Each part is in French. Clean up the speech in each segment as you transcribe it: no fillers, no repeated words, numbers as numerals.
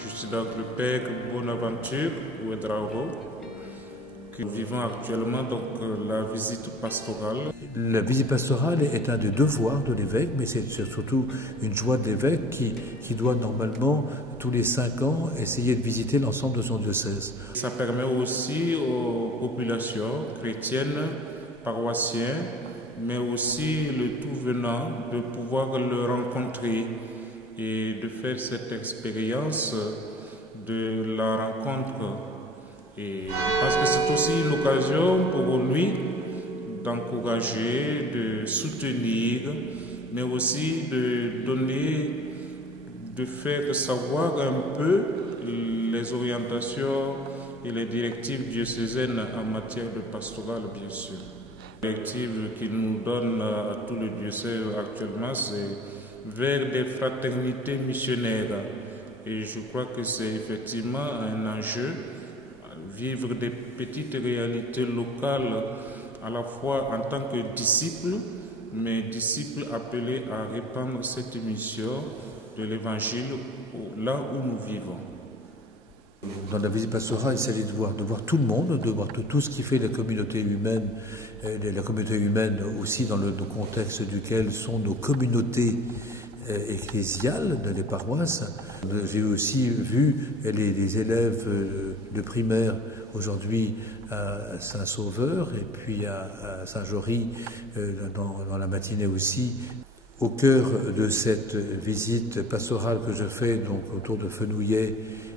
Je suis donc le père Bonaventure Ouedraogo, que nous vivons actuellement la visite pastorale. La visite pastorale est un des devoirs de l'évêque, mais c'est surtout une joie de l'évêque qui doit normalement, tous les 5 ans, essayer de visiter l'ensemble de son diocèse. Ça permet aussi aux populations chrétiennes, paroissiennes, mais aussi le tout venant de pouvoir le rencontrer et de faire cette expérience de la rencontre. Et parce que c'est aussi une occasion pour lui d'encourager, de soutenir, mais aussi de donner, de faire savoir un peu les orientations et les directives diocésaines en matière de pastorale, bien sûr. Les directives qu'il nous donne à tout le diocèse actuellement, c'est vers des fraternités missionnaires. Et je crois que c'est effectivement un enjeu, vivre des petites réalités locales, à la fois en tant que disciples, mais disciples appelés à répandre cette mission de l'Évangile là où nous vivons. Dans la visite pastorale, il s'agit de voir tout le monde, de voir tout ce qui fait la communauté humaine aussi dans le contexte duquel sont nos communautés ecclésiales, les paroisses. J'ai aussi vu les élèves de primaire aujourd'hui à Saint-Sauveur et puis à Saint-Jory dans la matinée aussi. Au cœur de cette visite pastorale que je fais donc autour de Fenouillet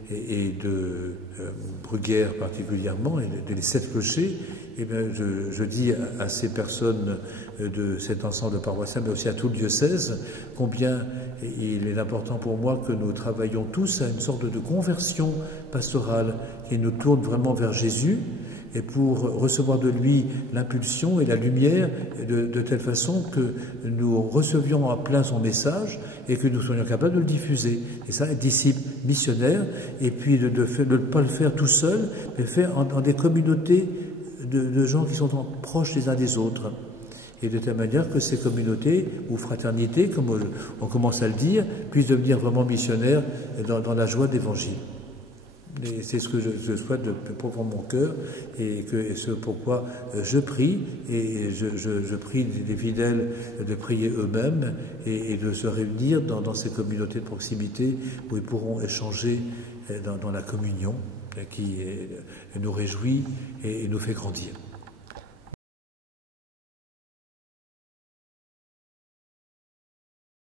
et de Bruguière particulièrement, et les 7 clochers, eh bien, je dis à ces personnes de cet ensemble de paroissiens, mais aussi à tout le diocèse, combien il est important pour moi que nous travaillions tous à une sorte de conversion pastorale qui nous tourne vraiment vers Jésus, et pour recevoir de lui l'impulsion et la lumière de telle façon que nous recevions à plein son message et que nous soyons capables de le diffuser. Et ça, être disciple missionnaire, et puis de ne pas le faire tout seul, mais faire dans des communautés de gens qui sont proches les uns des autres. Et de telle manière que ces communautés, ou fraternités, comme on commence à le dire, puissent devenir vraiment missionnaires dans la joie de l'Évangile. C'est ce que je souhaite de profond mon cœur et ce pourquoi je prie et je prie les fidèles de prier eux-mêmes et de se réunir dans ces communautés de proximité où ils pourront échanger dans la communion qui nous réjouit et nous fait grandir.